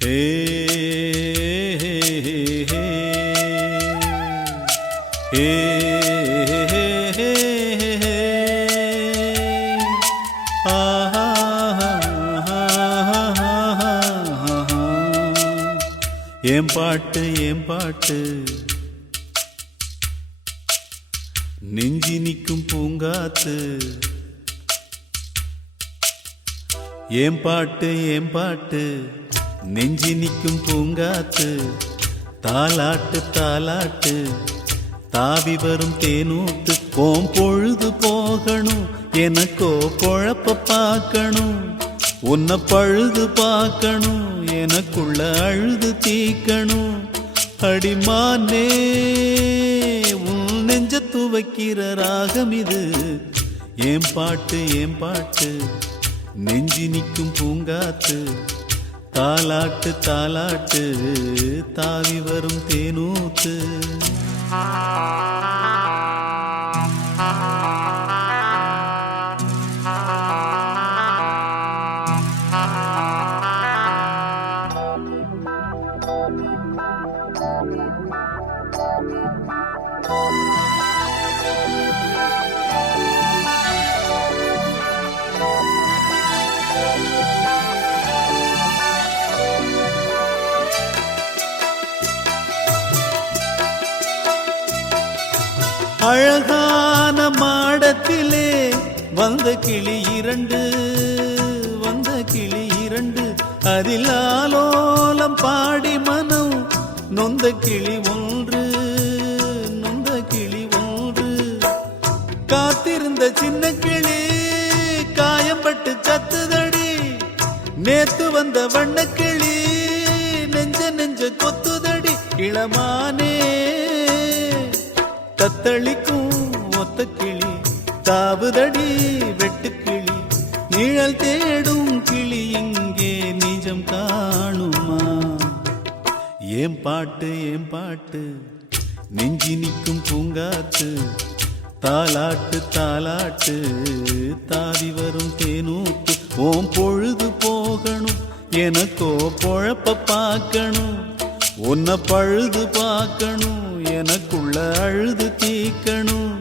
ஹே ஹே ஹே ஹே ஹே ஆஹா ஏன் பாட்டு நெஞ்சி நிற்கும் பூங்காத்து ஏன் பாட்டு நெஞ்சி நிற்கும் பூங்காத்து தாலாட்டு தாவி வரும் தேனூத்து போம் பொழுது போகணும் எனக்கோ பொழப்ப பார்க்கணும் உன்னை பழுது பார்க்கணும் எனக்குள்ள அழுது தீக்கணும் அடிமானே உன் நெஞ்ச துவைக்கிற ராகம் இது ஏன் பாட்டு நெஞ்சி நிற்கும் பூங்காத்து தாலாட்டு தாவி வரும் தேனூத்து அழகான மாடத்திலே வந்த கிளி இரண்டு அதில் ஆலோலம் பாடி மனம் நொந்த கிளி ஒன்று காத்திருந்த சின்ன கிளி காயம்பட்டு சத்துதடி நேத்து வந்த வண்ணக்கிளி நெஞ்ச கொத்துதடி இளமானே தத்தளிக்கும் ஒத்த கிளி தாவுதடி வெட்டுக்கிளி நிழல் தேடும் கிளி இங்கே நிஜம் காணுமா ஏன் பாட்டு நெஞ்சி நிற்கும் பூங்காத்து தாலாட்டு தாவி வரும் தேனூத்து ஓம் பொழுது போகணும் எனக்கோ பொழப்ப பார்க்கணும் உன்னை பழுது பார்க்கணும் எனக்குள்ள அழுது தீக்கணும்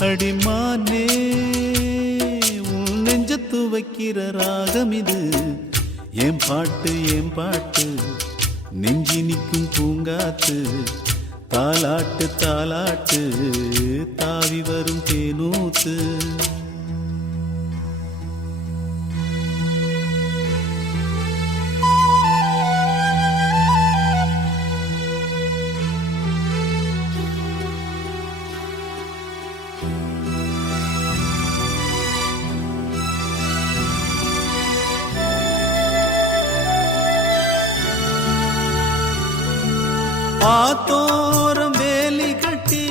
அடிமானே உன் நெஞ்ச துவைக்கிற ராகம் இது ஏன் பாட்டு நெஞ்சி நிற்கும் பூங்காத்து தாலாட்டு தாவி வரும் தேனூத்து ஆத்தோரம் வேலி கட்டி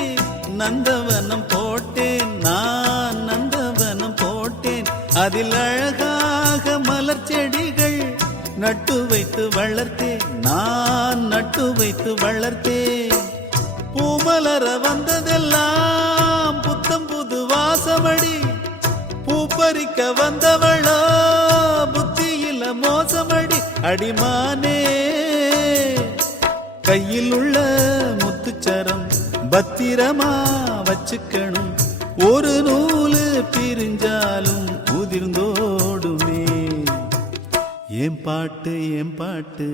நந்தவனம் போட்டேன் நான் நந்தவனம் போட்டேன் அதில் அழகாக மலர் செடிகள் நட்டு வைத்து வளர்த்தேன் நான் நட்டு வைத்து வளர்த்தேன் பூமலர வந்ததெல்லாம் புத்தம் புது வாசமடி பூப்பறிக்க வந்தவளோ புத்தியில மோசமடி அடிமானே கையில் உள்ள முத்துச்சரம் பத்திரமா வச்சுக்கணும் ஒரு நூலு பிரிஞ்சாலும் உதிர்ந்தோடுமே ஏன் பாட்டு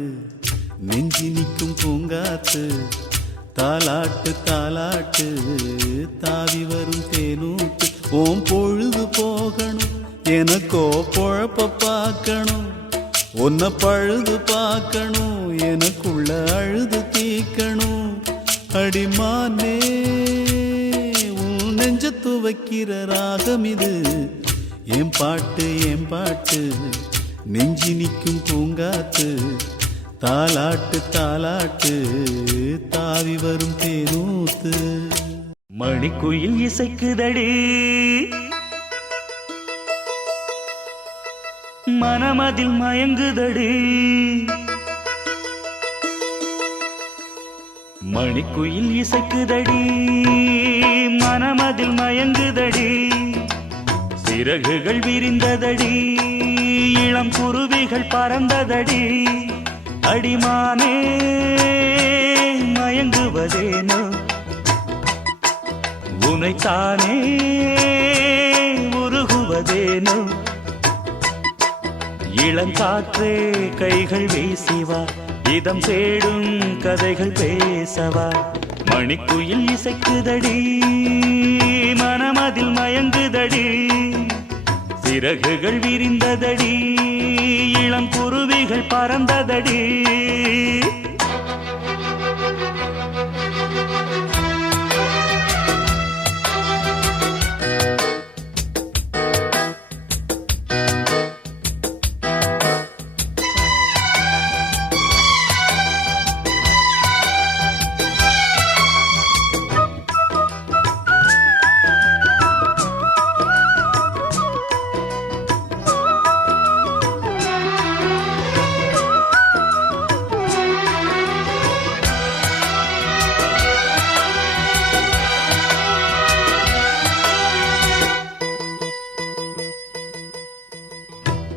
நெஞ்சி நிற்கும் பூங்காத்து தாலாட்டு தாவி வரும் தேனூத்து ஓம் பொழுது போகணும் எனக்கோ பொழப்ப பார்க்கணும் உன்னை பழுது பார்க்கணும் எனக்குள்ள அழுது தீக்கணும் அடிமானே உன் நெஞ்ச துவைக்கிற ராகம் இது ஏன் பாட்டு நெஞ்சி நிற்கும் பூங்காத்து தாலாட்டு தாவி வரும் தேனூத்து மணிக்குயில் இசைக்குதடி மனமதில் மயங்குதடி மணிக்குயில் இசைக்குதடி மனமதில் மயங்குதடி சிறகுகள் விரிந்ததடி இளம் குருவிகள் பறந்ததடி அடிமானே மயங்குவதேனோ உனைத்தானே உருகுவதேனோ இளங்காற்றே கைகள் வீசிவா இதம் தேடும் கதைகள் பேசவா மணிக்குயில் இசைக்குதடி மனமதில் மயங்குதடி சிறகுகள் விரிந்ததடி இளம் குருவிகள் பறந்ததடி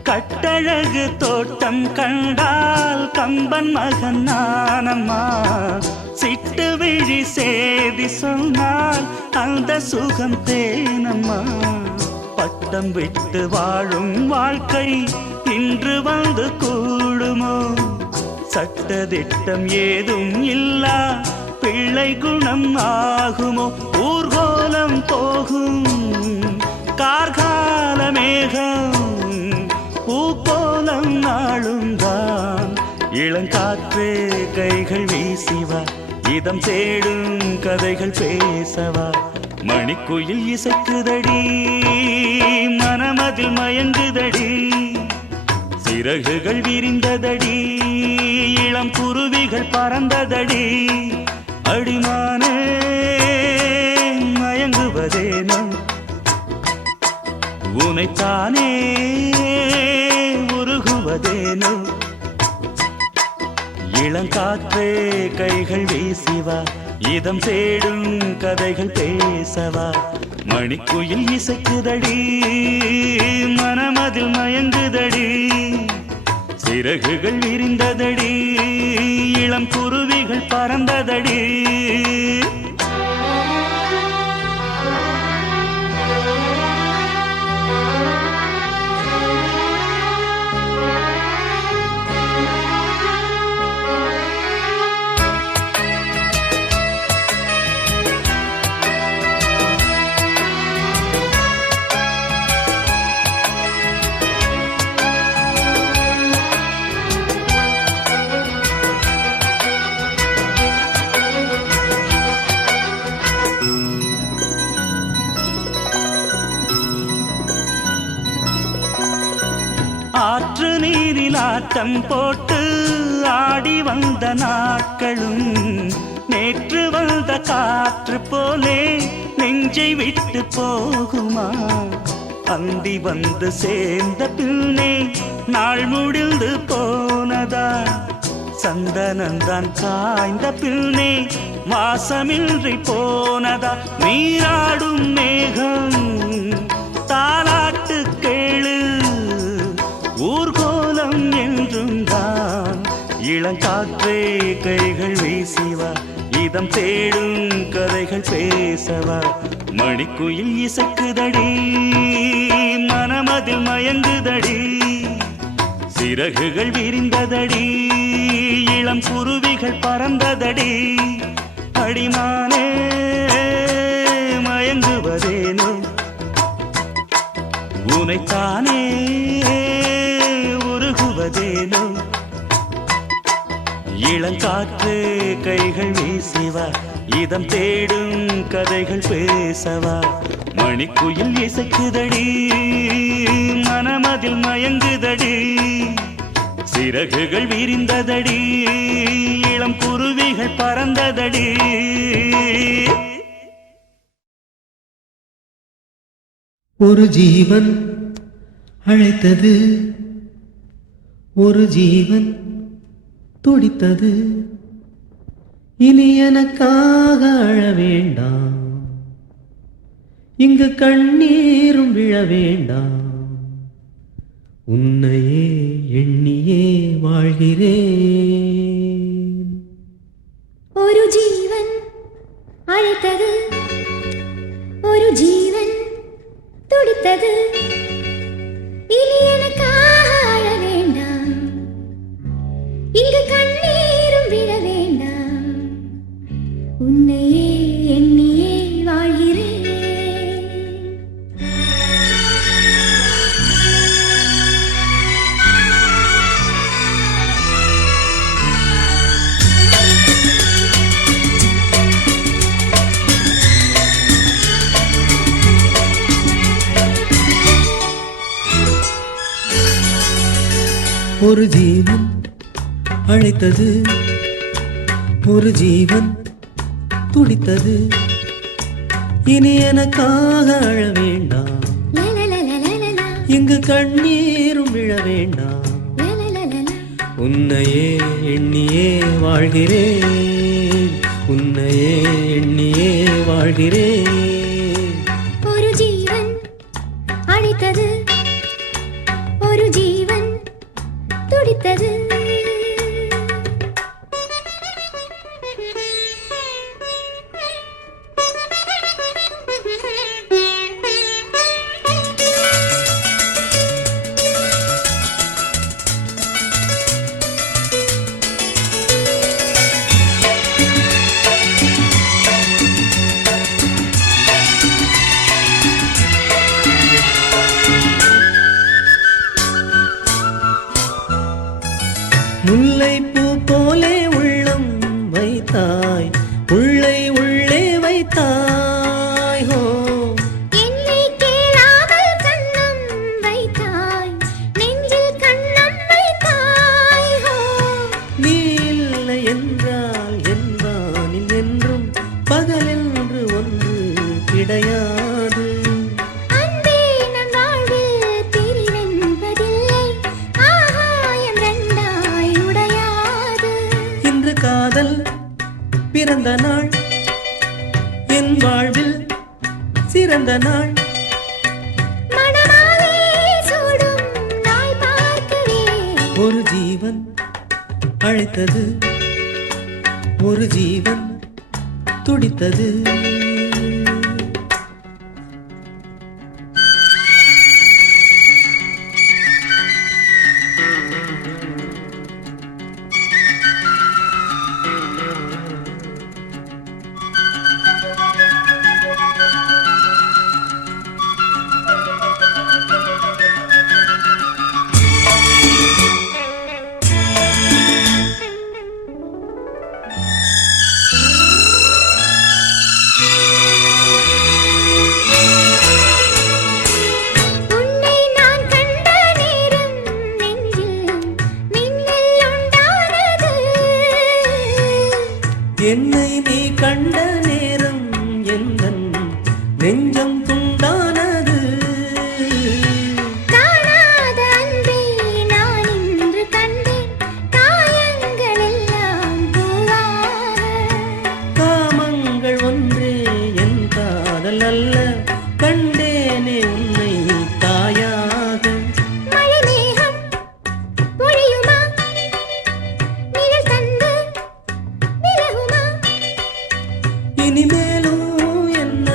கட்டழகு தோட்டம் கண்டால் கம்பன் மகன் நானம்மா சிட்டு விழி சேதி சொன்னால் அந்த சுகம் தேனம்மா பட்டம் விட்டு வாழும் வாழ்க்கை இன்று வந்து கூடுமோ சட்டதிட்டம் ஏதும் இல்லா பிள்ளை குணம் ஆகுமோ ஊர்கோலம் போகும் கார்கால மேகம் பூக்கோலம் நாளும் தான் இளங்காற்றே கைகள் வீசிவா இதம் தேடும் கதைகள் பேசவா மணிக்குயில் இசைக்குதடி மனமதில் மயங்குதடி சிறகுகள் விரிந்ததடி இளம் குருவிகள் பறந்ததடி அடிமானே மயங்குவதேனோ உனைத்தானே உருகுவதேனோ இளங்காற்றே கைகள் வீசிவா இதம் தேடும் கதைகள் பேசவா மணிக்குயில் இசைக்குதடி மனமதில் மயங்குதடி சிறகுகள் விரிந்ததடி இளம் குருவிகள் பறந்ததடி ஆற்று நீரில் ஆட்டம் போட்டு ஆடி வந்த நாட்களும் நேற்று வந்த காற்று போலே நெஞ்சை விட்டு போகுமா அந்தி வந்து சேர்ந்த பின்னே நாள் முடிந்து போனதா சந்தனந்தான் காய்ந்த பின்னே வாசமின்றி போனதா நீராடும் மேகம் தாலாட்டு கேளு ஊர்கோலம் என்றும் தான் இளங்காற்றே கைகள் வீசிவா இதம் தேடும் கதைகள் பேசவா மணிக்குயில் இசைக்குதடி மனமதில் மயங்குதடி சிறகுகள் விரிந்ததடி இளம் குருவிகள் பறந்ததடி அடிமானே மயங்குவதேனோ உனைத்தானே உருகுவதேனோ இளங்காற்றே கைகள் வீசிவா இதம் தேடும் கதைகள் பேசவா மணிக்குயில் இசைக்குதடி மனமதில் மயங்குதடி சிறகுகள் விரிந்ததடி இளம் குருவிகள் பறந்ததடி ஒரு ஜீவன் அழைத்தது ஒரு ஜீவன் துடித்தது இனி எனக்காக அழ வேண்டாம் இங்கு கண்ணீரும் விழ வேண்டாம் உன்னையே எண்ணியே வாழ்கிறேன் அழைத்தது ஒரு ஜீவன் துடித்தது இனி எனக்காக அழ வேண்டாம் இங்கு கண்ணீரும் விழ வேண்டாம் உன்னையே எண்ணியே வாழ்கிறேன் ஒரு ஜீவன் அழைத்தது ஒரு ஜீவன் துடித்தது இனி எனக்காக அழ வேண்டாம் இங்கு கண்ணீரும் விழ வேண்டாம் உன்னையே எண்ணியே வாழ்கிறேன் உன்னையே எண்ணியே வாழ்கிறேன் ஒரு ஜீவன் அழைத்தது ஒரு ஜீவன் துடித்தது முல்லைப்பூ போலே உள்ளம் வைத்தாய் உள்ளை உள்ளே வைத்தாய் ஹோ என்னை கேளாமல் கண்ணம் வைத்தாய் நெஞ்சில் கண்ணம் வைத்தாய் ஹோ நீ இல்லை என்றால் என் வானில் என்றும் பகலென்று ஒன்று கிடையாது அன்பே நம் வாழ்வில் பிரிவென்பதில்லை ஆகாயம் ரெண்டாய் உடையாது இன்று காதல் பிறந்த நாள் என் வாழ்வில் சிறந்த நாள் மணமாலே சூடும் நாள் பார்க்கவே ஒரு ஜீவன் அழைத்தது ஒரு ஜீவன் துடித்தது உன்னை நான் கண்ட நேரம் நெஞ்சில் மின்னல் உண்டானது என்னை நீ கண்ட நேரம் எந்தன் நெஞ்சம் துண்டானது காணாத அன்பை நான் இன்று கண்டேன் காயங்கள் எல்லாம் பூவாக காமங்கள் ஒன்றே என் காதல் அல்ல கண்டேனே உன்னை தாயாக மழை மேகம் பொழியுமா நிழல் தந்து விலகுமா இனிமேலும் என்ன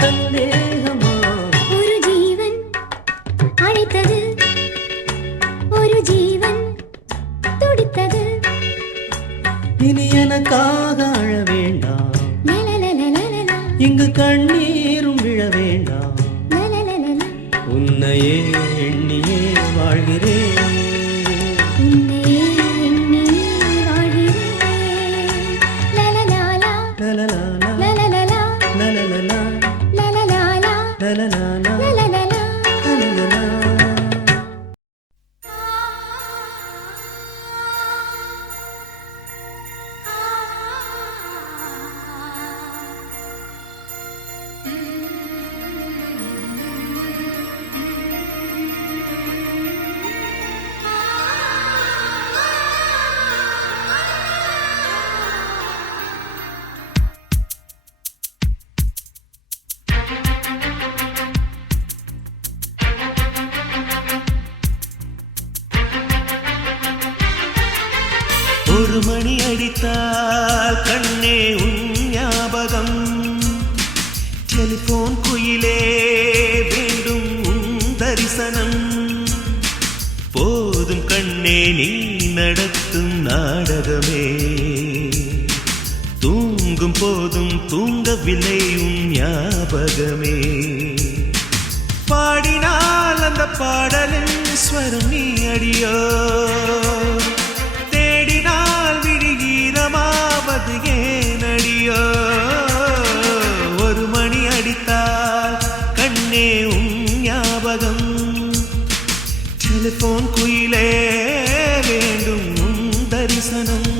சந்தேகமா ஒரு ஜீவன் அழைத்தது ஒரு ஜீவன் துடித்தது இனி எனக்காக அழ வேண்டாம் லலலலலலலா, இங்கு கண்ணீரும் விழ வேண்டாம் லலலலலலா, உன்னையே எண்ணியே வாழ்கிறேன் உன்னையே எண்ணி வாழ்கிறேன். லலலாலா, லலலாலா, லலலலா, லலலலா, லலலாலா, லலலாலா, லலலலா. லலலலா. ஒரு மணி அடித்தால் கண்ணே உன் ஞாபகம் குயிலே வேண்டும் உன் தரிசனம். போதும் கண்ணே நீ நடத்தும் நாடகமே, தூங்கும் போதும் தூங்கவில்லை உன் ஞாபகமே. பாடினால் அந்த பாடலின் ஸ்வரம் நீ அடியோ, தேடினால் விழிகீரமாவது ஏன் அடியோ. ஒரு மணி அடித்தால் கண்ணே உன் ஞாபகம், டெலிபோன் குயிலே வேண்டும் உன் தரிசனம்.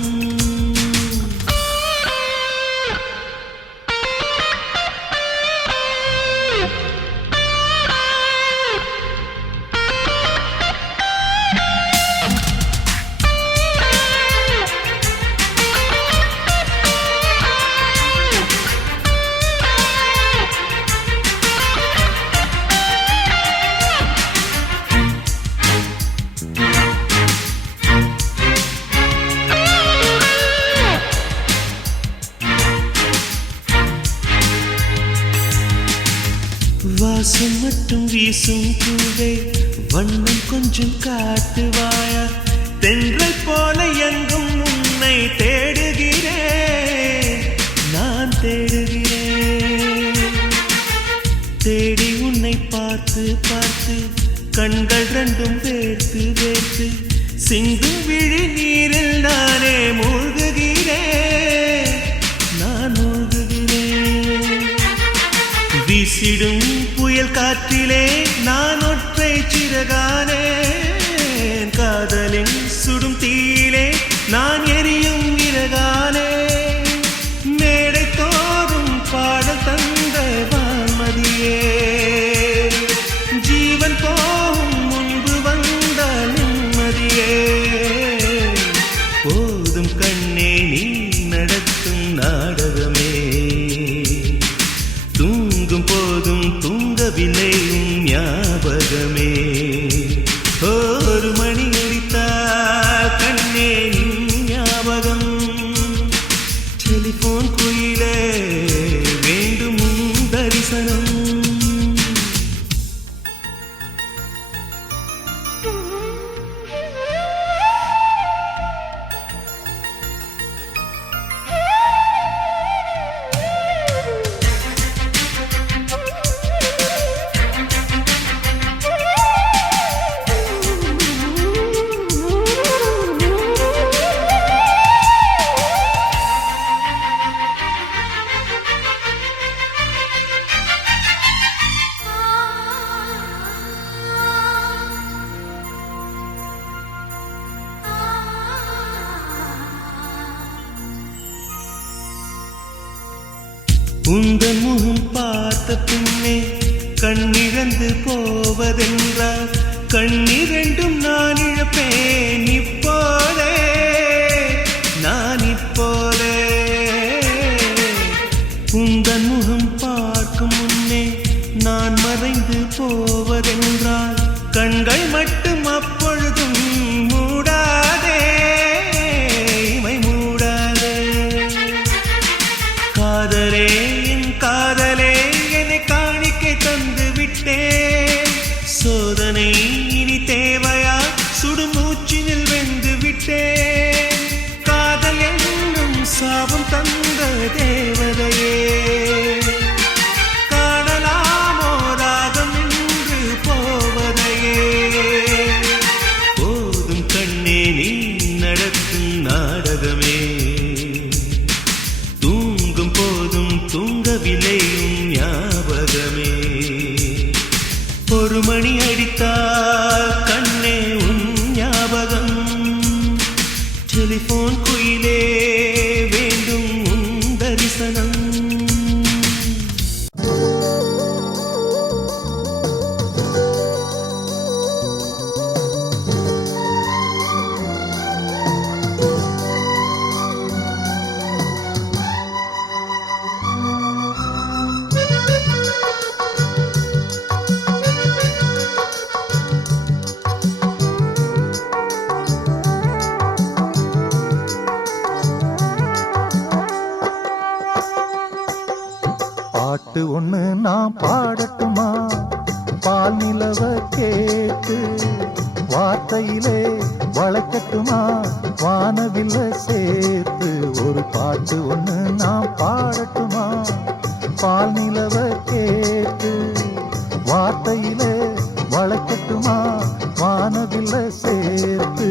வாசம் மட்டும் வீசும் பூவே வண்ணம் கொஞ்சம் காட்டுவாயா. தென்றல் போல எங்கும் உன்னை தேடுகிறேன், நான் தேடுகிறேன். தேடி உன்னை பார்த்து பார்த்து கண்கள் ரெண்டும் வேர்த்து வேர்த்து சிந்தும் விழி நீரில் நானே மூழ்குகிறேன், நான் மூழ்குகிறேன். வீசிடும் புயல் காற்றிலே நான் ஒற்றை சிறகானேன், காதலின் சுடும் தீயிலே நான் எரியும் விறகானே. மேடை தோறும் பாடல் தந்த வான்மதியே, ஜீவன் போகும் முன்பு வந்த நிம்மதியே. போதும் கண்ணே நீ நடத்தும் நாடகமே, தூங்கும் போதும் தூங்கவில்லை உன் ஞாபகமே. ஒரு மணி அடித்தால் கண்ணே நின் ஞாபகம், டெலிபோன் குயிலே வேண்டும் உன் தரிசனம். உந்தன் முகம் பார்த்த பின்னே கண்ணிழந்து போவதென்றால் கண்ணிரண்டும் நான் இழப்பேன் இப்போதே, நான் இப்போதே. உந்தன் முகம் பார்க்கும் முன்னே நான் மறைந்து போவதென்றால் கண்கள் மட்டும் அப்பொழுதும் மூடாதே, இமை மூடாதே. காதலே காதலே என்னை காணிக்கை தந்து விட்டேன், சோதனை இனி தேவையா சுடுமூச்சினில் வெந்து விட்டேன். காதல் என்னும் சாபம் தந்த தேவதையே, காணலாமோ ராகம் நின்று போவதையே. போதும் கண்ணே நீ நடத்தும் நாடகமே, தூங்கும் போதும் தூங்கவில்லை உன் ஞாபகமே. ஒரு மணி அடித்தால் கண்ணே உன் ஞாபகம், டெலிபோன் குயிலே வேண்டும் உன் தரிசனம். நிலவ கேட்டு வார்த்தையிலே வளைக்கட்டுமா வானவில்ல சேர்த்து ஒரு பாட்டு ஒண்ணு நான் பாடட்டுமா பால் நிலவ கேட்டு வார்த்தையிலே வளைக்கட்டுமா வானவில்ல சேர்த்து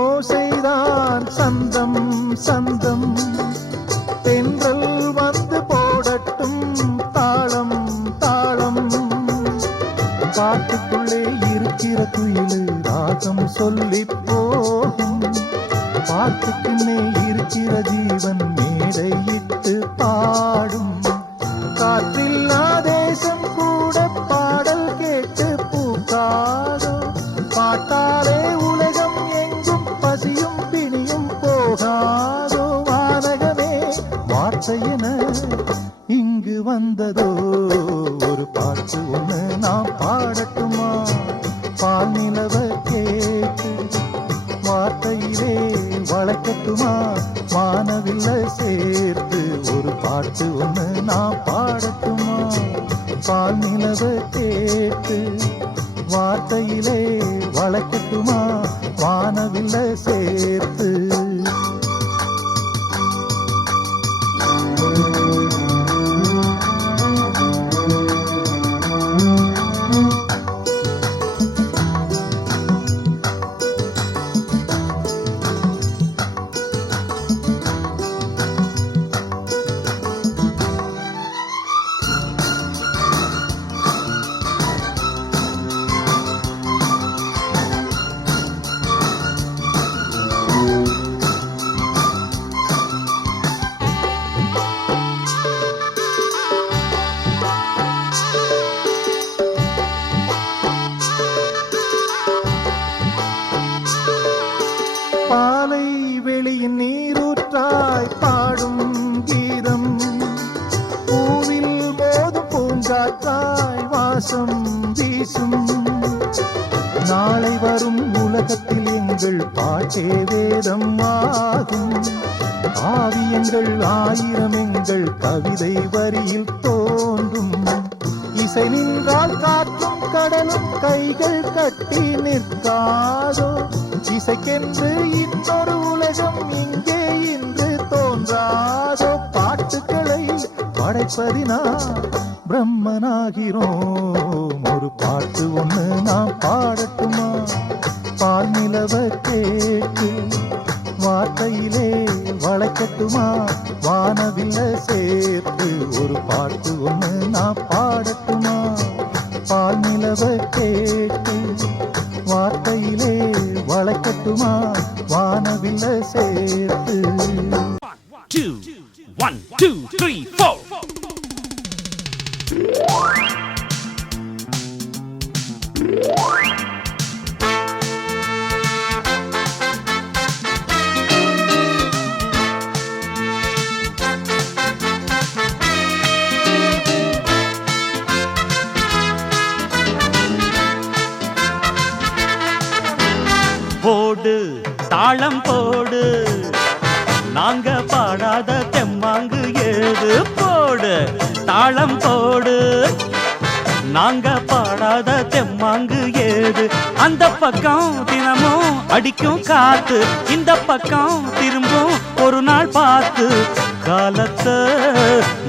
ஓசைதான் சந்தம் சந்தம் தென்றல் வந்து போடட்டும் தாளம் தாளம் காட்டுக்குள்ளே இருக்கிற குயிலு ராகம் சொல்லி போகும் பாட்டுக்குன்னே இருக்கிற ஜீவன் மேடையிட்டு பாடும் காற்றில்லா தேசம் கூட பாடல் கேட்டு பூக்காதோ பாட்டாலே உலகம் எங்கும் பசியும் பிணியும் போகாதோ வானகமே வார்த்தையென இங்கு வந்ததோ ஒரு பாட்டு ஒண்ணு நான் பாடட்டுமா பால் நிலவ கேட்டு வார்த்தையிலே வளைக்கட்டுமா வானவில்ல சேர்த்து ஒரு பாட்டு ஒண்ணு நான் பாடட்டுமா பால் நிலவ கேட்டு வார்த்தையிலே வளைக்கட்டுமா வானவில்ல சேர்த்து பாலை வெளியின் நீரூற்றாய் பாடும் கீதம் பூவில் போதும் பூங்காற்றாய் வாசம் வீசும் நாளை வரும் உலகத்தில் எங்கள் பாட்டே வேதம் ஆகும் காவியங்கள் ஆயிரம் எங்கள் கவிதை வரியில் தோன்றும் இசை நின்றால் காற்றும் கடலும் கைகள் கட்டி நிற்காதோ இசைக்கென்று இன்னொரு உலகம் இங்கே இன்று தோன்றாதோ பாட்டுக்களை படைப்பதினா பிரம்மனாகிறோம் ஒரு பாட்டு ஒண்ணு நான் பாடட்டுமா பால் நிலவ கேட்டு வார்த்தையிலே வளைக்கட்டுமா வானவில்ல சேர்த்து ஒரு பாட்டு ஒண்ணு நான் பாடட்டுமா பால் நிலவ கேட்டு வார்த்தையிலே வளைக்கட்டுமா வானவில்ல சேர்த்து 1 2 3 4 போடு தாளம் போடு நாங்க பாடாத தெம்மாங்கு ஏது போடு தாளம் போடு நாங்க பாடாத தெம்மாங்கு ஏது அந்த பக்கம் தினமும் அடிக்கும் காத்து இந்த பக்கம் திரும்பும் ஒரு நாள் பார்த்து காலத்தை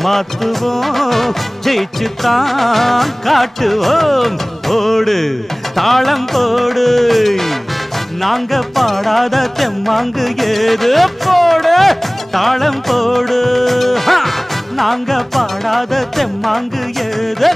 மாத்துவோம் ஜெயிச்சுத்தான் காட்டுவோம் போடு தாளம் போடு நாங்க பாடாத தெம்மாங்கு ஏது போடு தாளம் போடு ஹா! நாங்க பாடாத தெம்மாங்கு ஏது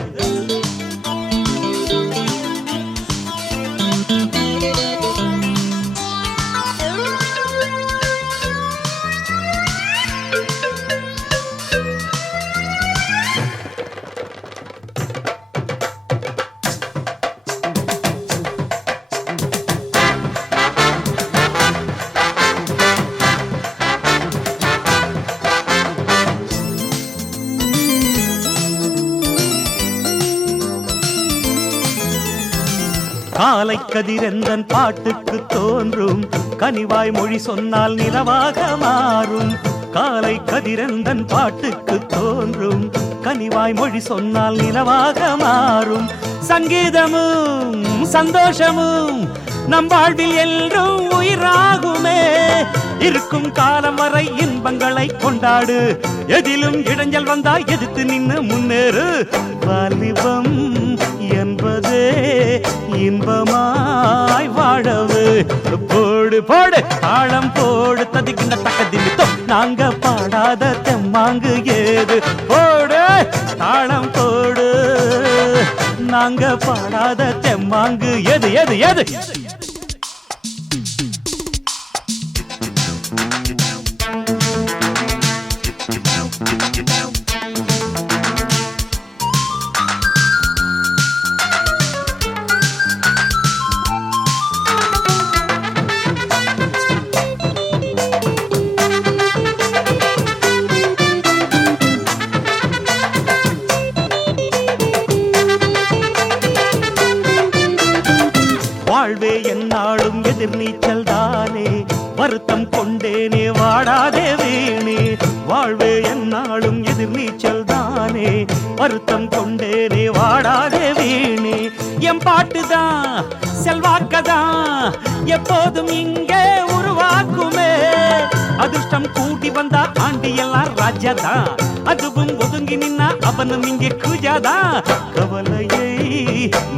காலை கதிரெந்தன் பாட்டுக்கு தோன்றும் கனிவாய் மொழி சொன்னால் நிலவாக மாறும் காலை கதிரெந்தன் பாட்டுக்கு தோன்றும் கனிவாய் மொழி சொன்னால் நிலவாக மாறும் சங்கீதமும் சந்தோஷமும் நம் வாழ்வில் என்றும் உயிராகுமே இருக்கும் காலம் வரை இன்பங்களை கொண்டாடு எதிலும் இடைஞ்சல் வந்தா எதிர்த்து நின்னு முன்னேறு வாலிபம் என்பதே இன்பமாய் வாழவு போடு போடு தாளம் போடு ததிக்கின்ற தக்க திமித்தம் நாங்க பாடாத தெம்மாங்கு ஏது போடு தாளம் போடு நாங்க பாடாத தெம்மாங்கு எது எது எது வாழ்வே என்னாலும் எதிர்நீச்சல் தானே வருத்தம் கொண்டேனே வாடாதே வீணே வாழ்வே என்னாலும் எதிர்நீச்சல் தானே வருத்தம் கொண்டேனே வாடாதே வீணே என் பாட்டுதான் செல்வாக்கதான் எப்போதும் இங்கே உருவாக்குமே அதிர்ஷ்டம் கூட்டி வந்தா ஆண்டி எல்லாம் ராஜாதான் அதுவும் ஒதுங்கி நின்னா அவனும் இங்கே குஜாதான் கவலையை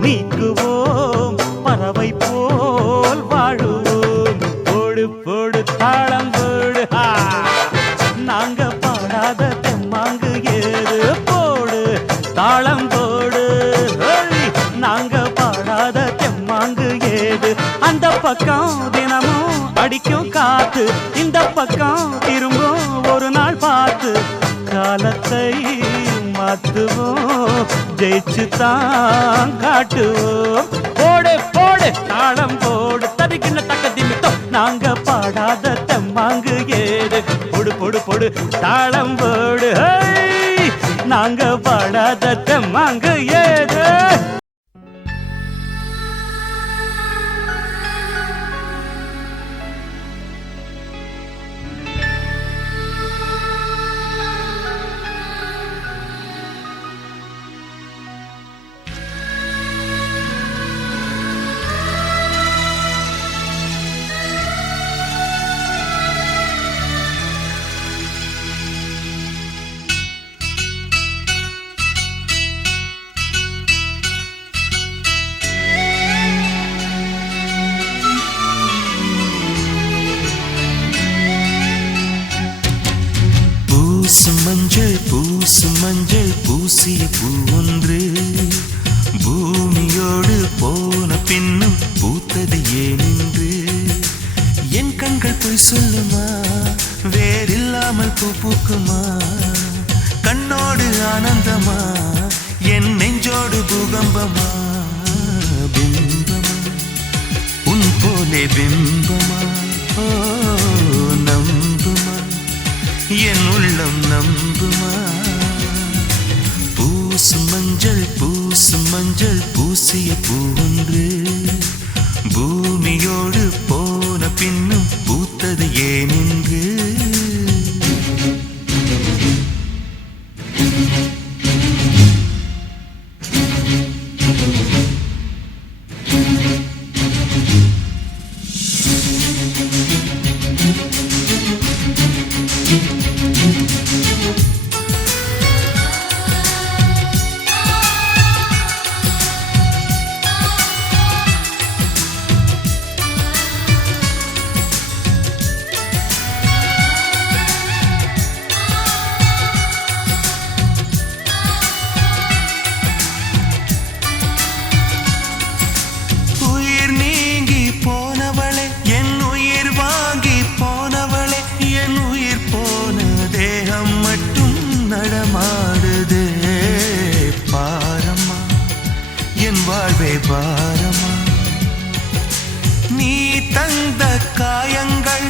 நீக்குவோம் பறவை போல் வாழுவோம் போடு போடு தாளம் போடு நாங்க பாடாத தெம்மாங்கு ஏது போடு தாளம் போடு நாங்க பாடாத தெம்மாங்கு ஏது அந்த பக்கம் தினமும் அடிக்கும் காத்து இந்த பக்கம் திரும்பும் ஒரு நாள் பார்த்து காலத்தை மாத்துவோம் ஜெயிச்சு தான் காட்டுவோம் போடு போடு தாளம் போடு ததிக்கின்ற தக்க திமித்தம் நாங்க பாடாத தெம்மாங்கு ஏது பொடு பொடு பொடு தாளம் போடு நாங்க பாடாத தெம்மாங்கு ஏது மஞ்சள் பூசிய பூ ஒன்று பூமியோடு போன பின்னும் பூத்தது ஏனென்று என் கண்கள் பொய் சொல்லுமா வேறில்லாமல் பூ பூக்குமா கண்ணோடு ஆனந்தமா என் நெஞ்சோடு பூகம்பமா பிம்பமா உன் போலே பிம்பமா ஓ நம்புமா என் உள்ளம் நம்புமா பூசும் மஞ்சள் பூசிய பூ ஒன்று பூமியோடு போன பின்னும் பூத்தது ஏனென்று நடமாடுதே பாரம்மா என் வாழ்வே பாரம்மா நீ தந்த காயங்கள்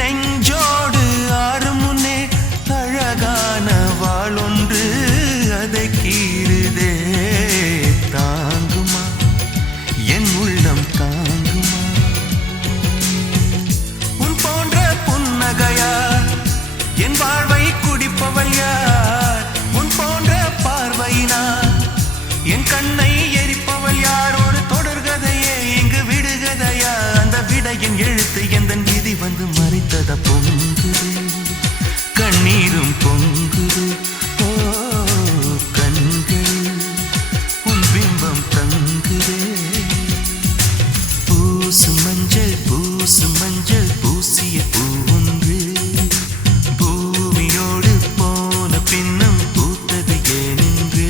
நெஞ்சோடு ஆறும் முன்னே அழகான வாளொன்று அதை கீறுதே தாங்குமா என் உள்ளம் தாங்குமா உன் போன்ற புன்னகையார் என் வாழ்வை குடிப்பவள் யார் உன் போன்ற பார்வையினார் என் கண்ணை எரிப்பவள் யார் ஒரு தொடர்கதையே இங்கு விடுகதையா அந்த விடையின் எழுத்து எந்த விதி வந்து மறைத்தத பொங்குது கண்ணீரும் பொங்குது ஓ கண்கள் உன் பிம்பம் தங்குதே பூசு மஞ்சள் பூசிய பூ ஒன்று பூமியோடு போன பின்னும் பூத்தது ஏனென்று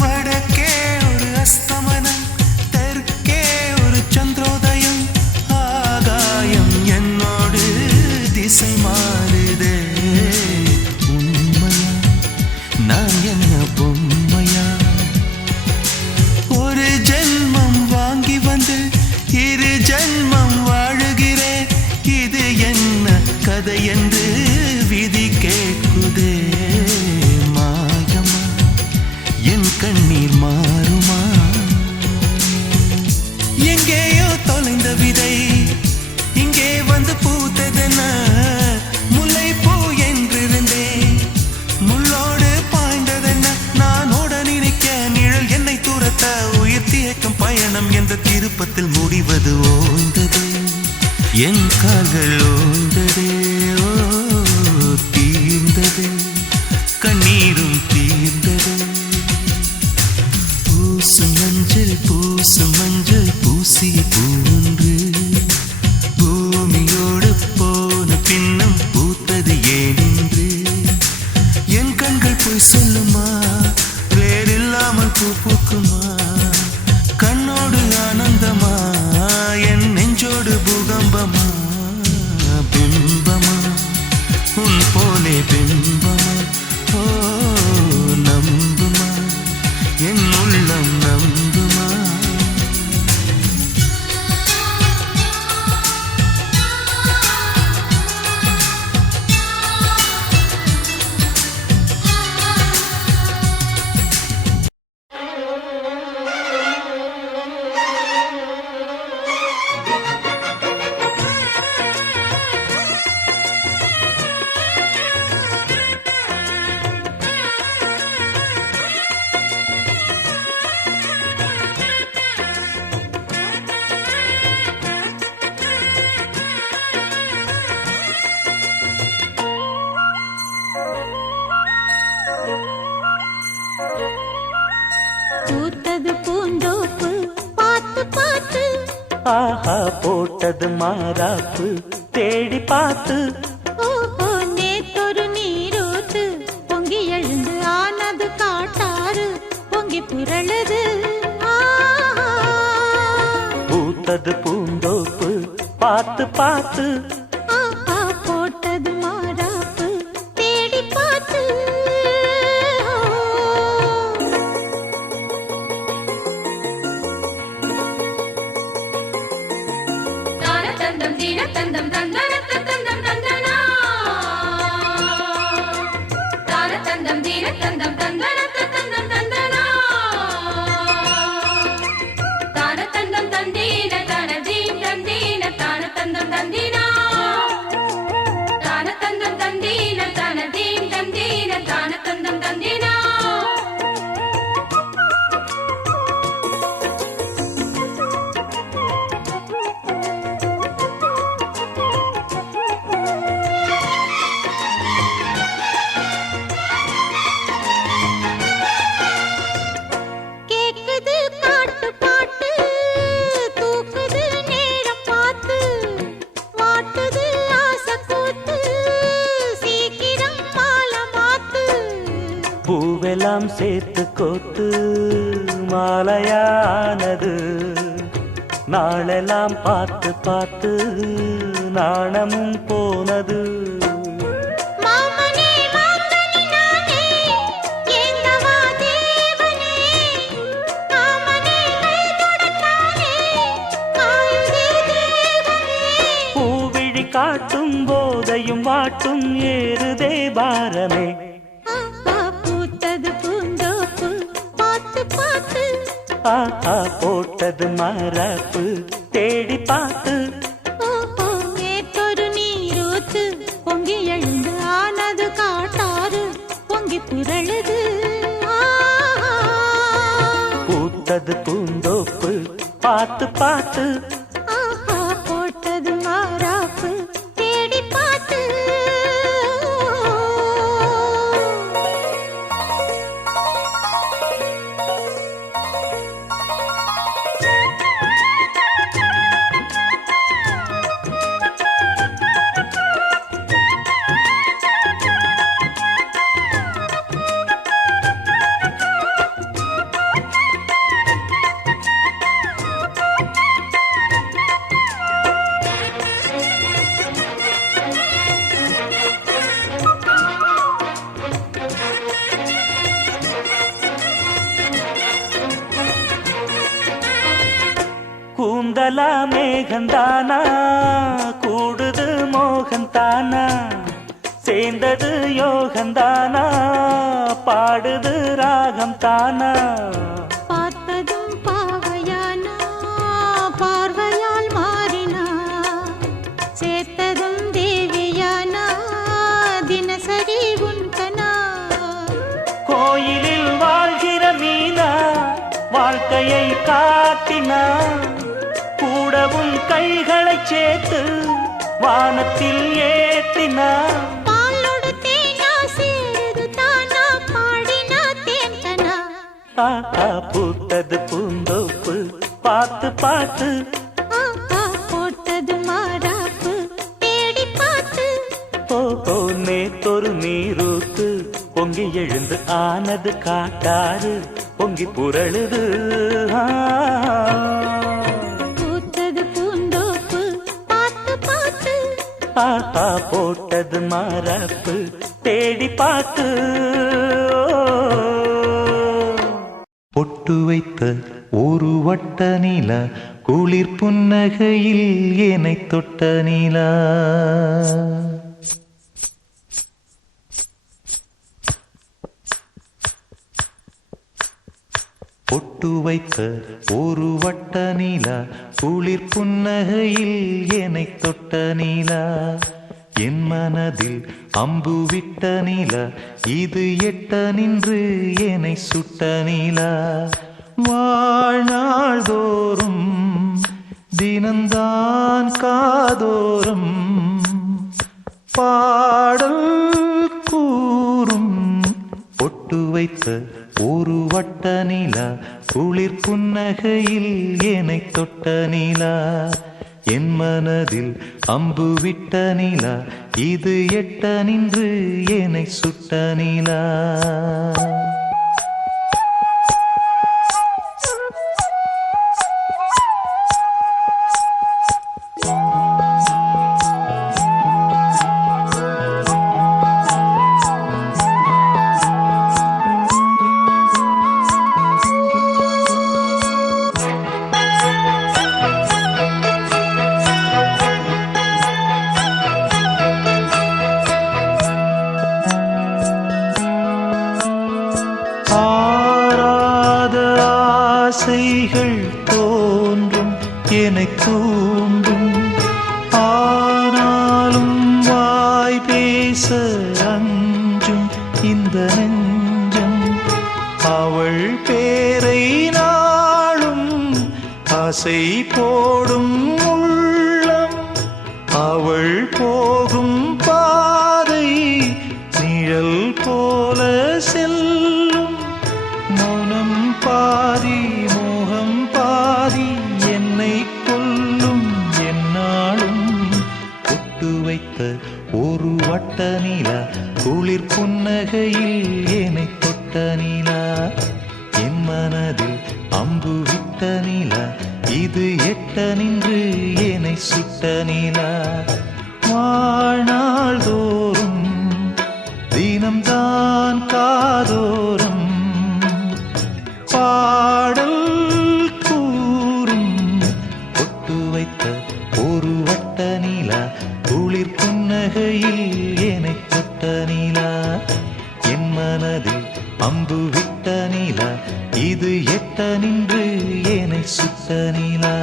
வடக்கே ஒரு அஸ்தமனம் தெற்கே ஒரு சந்திரோதயம் ஆகாயம் என்னோடு திசை மாறுதே உண்மையா நான் என்ன பொம்மையா ஒரு ஜென்மம் வாங்கி வந்து இரு ஜென்மம் வாழுகிறேன் இது என்ன கதை என்று விதி கேட்குதே மாயமா என் கண்ணீர் மாறுமா எங்கேயோ தொலைந்த விதை இங்கே வந்து பூத்ததென முல்லை பூ என்றிருந்தேன் முள்ளோடு பாய்ந்ததென்ன நான் ஓட நினைக்க நிழல் என்னை துரத்த உயிர் தியக்கும் பயணம் என்ற திருப்பத்தில் முடிவது ஓய்ந்தது என் கால்கள் ஓய்ந்ததே ஓ தீர்ந்தது கண்ணீரும் தீர்ந்தது பூசு மஞ்சள் பூசிய பூன்று பூமியோடு போன பின்னும் பூத்தது ஏனென்று என் கண்கள் போய் சொல்லுமா வேறில்லாமல் பூ பூக்குமா கண்ணோடு ஆனந்தமா என் நெஞ்சோடு பூகம்பமா பிம்பமா உன் போலே பிம்பமா ஓ நம்புமா என் உள்ளம் நம்புமா பூத்தது பூந்தோப்பு பார்த்து பார்த்து ஆஹா போட்டது மாறாப்பு தேடி பார்த்து ஓஹோ நேத்தொரு நீரூத்து பொங்கி எழுந்து ஆனது காட்டாறு பொங்கி புரளுது பூத்தது பூந்தோப்பு பார்த்து பார்த்து ஆஹா போட்டது மாறாப்பு தேடி பார்த்து தானதந்தம் தீனதந்தம் தந்தனதந்தம் தந்தனா தானதந்தம் தீனதந்தம் தந்தனதந்தம் தந்தனா தானதந்தம் தந்தீன தனதீம் தந்தீன தானதந்தம் தந்தீனா தானதந்தம் தந்தீன தனதீம் தந்தீன தானதந்தம் தந்தீனா எல்லாம் சேர்த்து கோத்து மாலையானது. நாளெல்லாம் பார்த்து பார்த்து நாணமும் போனது. மாமனே மாங்கனி நானே ஏங்கவா தேவனே மாமனே கைதொடத்தானே மாயுதே தேவனே. பூவிழி காட்டும் போதையும் வாட்டும் ஏறுதே பாரமே. பூத்தது பூந்தோப்பு பார்த்து பார்த்து ஆஹா போட்டது மாறாப்பு தேடி பார்த்து. நேற்றொரு நீரூத்து பொங்கி எழுந்து ஆனது காட்டாறு பொங்கி புரழுது. பூத்தது பூந்தோப்பு பார்த்து பார்த்து. போட்டது மாறாப்பு தேடி பார்த்து. கூந்தலா மேகந்தானா கூடுது மோகந்தானா சேர்ந்தது யோகந்தானா பாடுது ராகம் தானா. பார்த்ததும் பாவையானா பார்வையால் மாறினா சேர்த்ததும் தேவியானா தினசரி உன்கனா. கோயிலில் வாழ்கிற மீனா வாழ்க்கையை காட்டினா கூடவும் கைகளை சேர்த்து வானத்தில் ஏற்றினா. பாலோடு தேனா சேருது தானா பாடினா தேன்கனா. ஆஹா பூத்தது பூந்தோப்பு பார்த்து பார்த்து. போட்டது மாறாப்பு தேடி பார்த்து. ஓஹோ நேத்தொரு நீரூத்து பொங்கி எழுந்து ஆனது காட்டாறு பொங்கி புரழுது. பூத்தது பூந்தோப்பு பார்த்து பார்த்து. ஆஹா போட்டது மாறாப்பு தேடி பார்த்து. பொட்டு வைத்த ஒரு வட்ட நிலா குளிர் புன்னகையில் என்னை தொட்ட நிலா. பொட்டு வைத்த ஒரு வட்ட நிலா குளிர் புன்னகையில் என்னை தொட்ட நிலா. என் மனதில் அம்பு விட்ட நிலா இது எட்ட நின்று என்னை சுட்ட நிலா. வாழ்நாள் தோறும் தினந்தான் காதோறும் பாடல் கூறும். பொட்டு வைத்த ஒரு வட்ட நிலா குளிர் புன்னகையில் என்னை தொட்ட நிலா. என் மனதில் அம்பு விட்ட நிலா இது எட்ட நின்று என்னை சுட்ட நிலா. ஆசைகள் தோன்றும் என்னை தூண்டும். ஆனாலும் வாய் பேச அஞ்சும் இந்த நெஞ்சம். அவள் பேரை நாளும் ஆசை போடும் உள்ளம். அவள் போகும் பாதை நிழல் போல செல்லும். மௌனம் பாதி மோகம் பாதி என்னை கொல்லும் என்னாலும். பொட்டு வைத்த ஒரு வட்ட நிலா குளிர் புன்னகையில் என்னை தொட்ட நிலா. நின்று என்னை சுட்ட நிலா வாழ்நாள் தோறும் தினம்தான் காதோறும் பாடல் கூறும் பொட்டு வைத்த ஒரு வட்ட நிலா குளிர் புன்னகையில் என்னை தொட்ட நிலா என் மனதில் அம்பு விட்ட நிலா இது எட்ட நின்று என்னை சுட்ட நிலா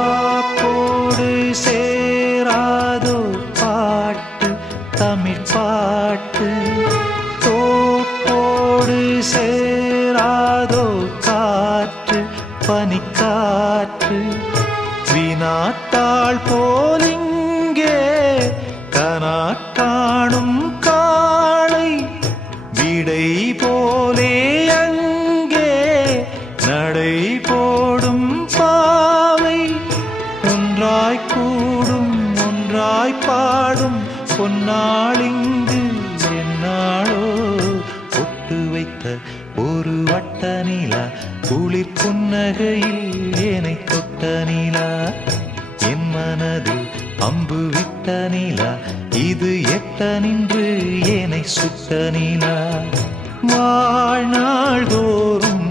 யாக்கோடு சேராதோ பாட்டு தமிழ் பாட்டு தோப்போடு சேராதோ காற்று பனிக்காற்று வினாத்தாள் போலிங்கே கனா காணும் காளை விடை போலே அங்கே நடை போடும் பாவை ஒன்றாய் கூடும் ஒன்றாய் பாடும் பொன்னாளிங்கு என்னாளோ பொட்டு வைத்த ஒரு வட்ட நிலா குளிர் புன்னகையில் என்னை தொட்ட நிலா என் மனதில் அம்பு விட்ட நிலா இது எட்ட நின்று என்னை சுட்ட நிலா வாழ்நாள் தோறும்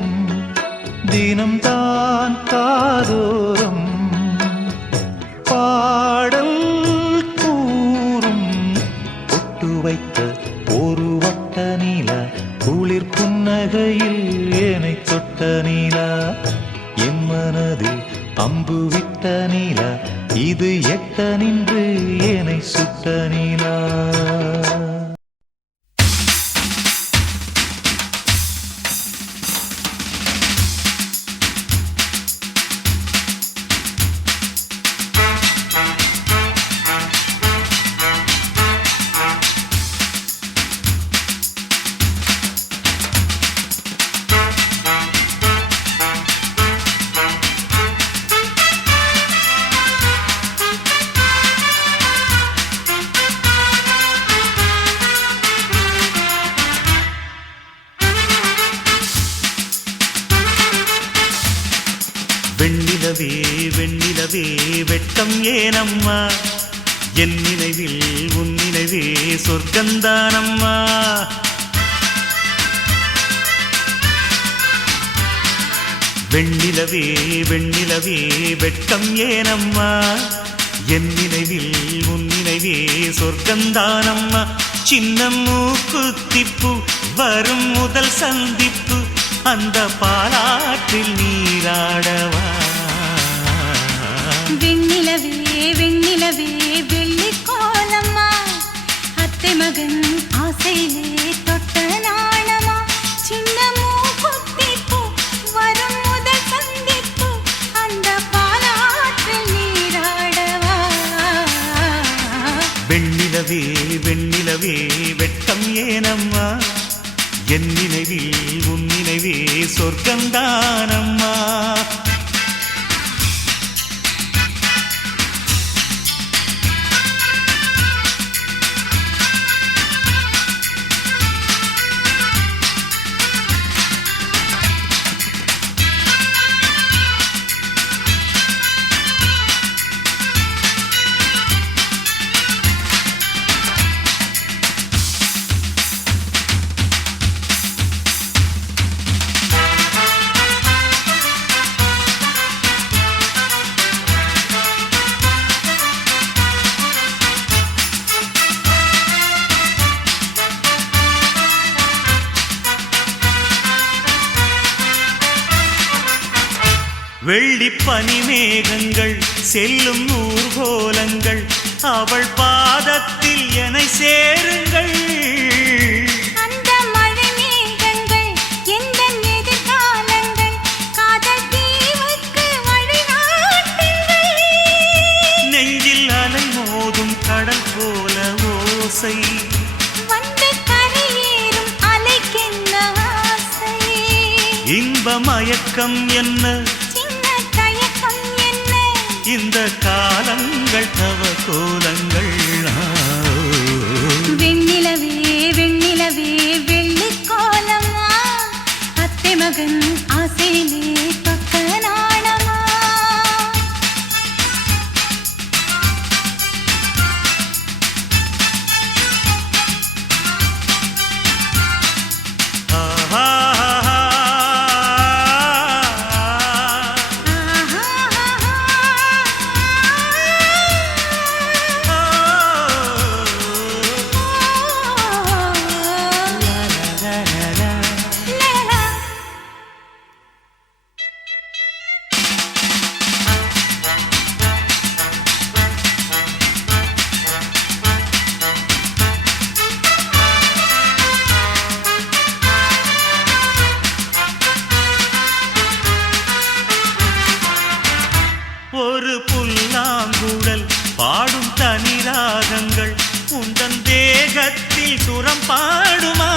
தினம்தான் காதோறும் பாடல் கூறும் பொட்டு வைத்த ஒரு வட்ட நிலா குளிர் புன்னகையில் என்னை தொட்ட நிலா என் மனதில் அம்பு விட்ட நிலா இது எட்ட நின்று என்னை சுட்ட நிலா வெண்ணிலவே வெண்ணிலவே வெட்கம் ஏனம்மா என் நினைவில் உன் நினைவே சொர்க்கந்தானம்மா வெண்ணிலவே வெண்ணிலவே வெட்கம் ஏனம்மா என் நினைவில் உன் நினைவே சொர்க்கந்தானம்மா சின்ன மூக்குத்திப்பு வரும் முதல் சந்திப்பு அந்த பாலாற்றில் நீராடவா வெண்ணிலவே வெண்ணிலவே வெள்ளி கோலம்மா அத்தை மகன் ஆசையிலே தொட்ட நாணமா சின்ன மூக்குத்திப்பு வரும் முதல் சந்திப்பு அந்த பாலாற்றில் நீராடவா வெண்ணிலவே வெண்ணிலவே வெட்கம் ஏனம்மா என் நினைவில் உன் நினைவே சொர்க்கந்தானம்மா வெள்ளி பனிமேகங்கள் செல்லும் ஊர்கோலங்கள் அவள் பாதத்தில் என்னை சேருங்கள் அந்த மழை மேகங்கள் எந்த எதிர்காலங்கள் காதல் தீவுக்கு வழிநாட்டுங்கள் நெஞ்சில் அலை மோதும் வெட்கம் என்ன சின்ன தயக்கம் என்ன இந்த காலங்கள் தவ கோலங்கள் வெண்ணிலவே வெண்ணிலவே வெள்ளி கோலமா அத்தை மகன் ஆசையிலே பக்க நாணமா ஒரு புல்லாங்குழல் பாடும் தனிராகங்கள் உந்தன் தேகத்தில் சுரம் பாடுமா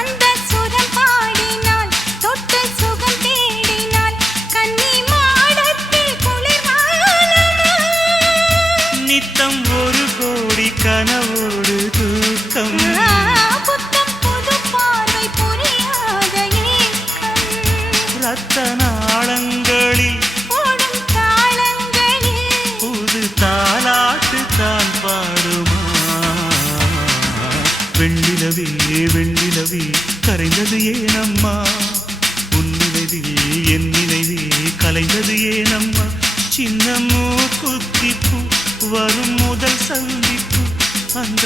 அந்த சுரம் பாடினால் தொட்டு சுகம் தேடினால் கன்னி மாடத்தில் குளிர்வானமா நித்தம் ஒரு கோடி கனவோடு தூக்கம் புத்தம் புது பார்வை புரியாத ஏக்கம் ரத்த நாளங்களில் ஓடும் தாளங்களில் புது தாலாட்டு தான் பாடுமா வெண்ணிலவே வெண்ணிலவே கரைந்தது ஏனம்மா உன் நினைவில் என் நினைவே கலைந்தது ஏனம்மா சின்ன மூக்குத்திப்பு வரும் முதல் சந்திப்பு அந்த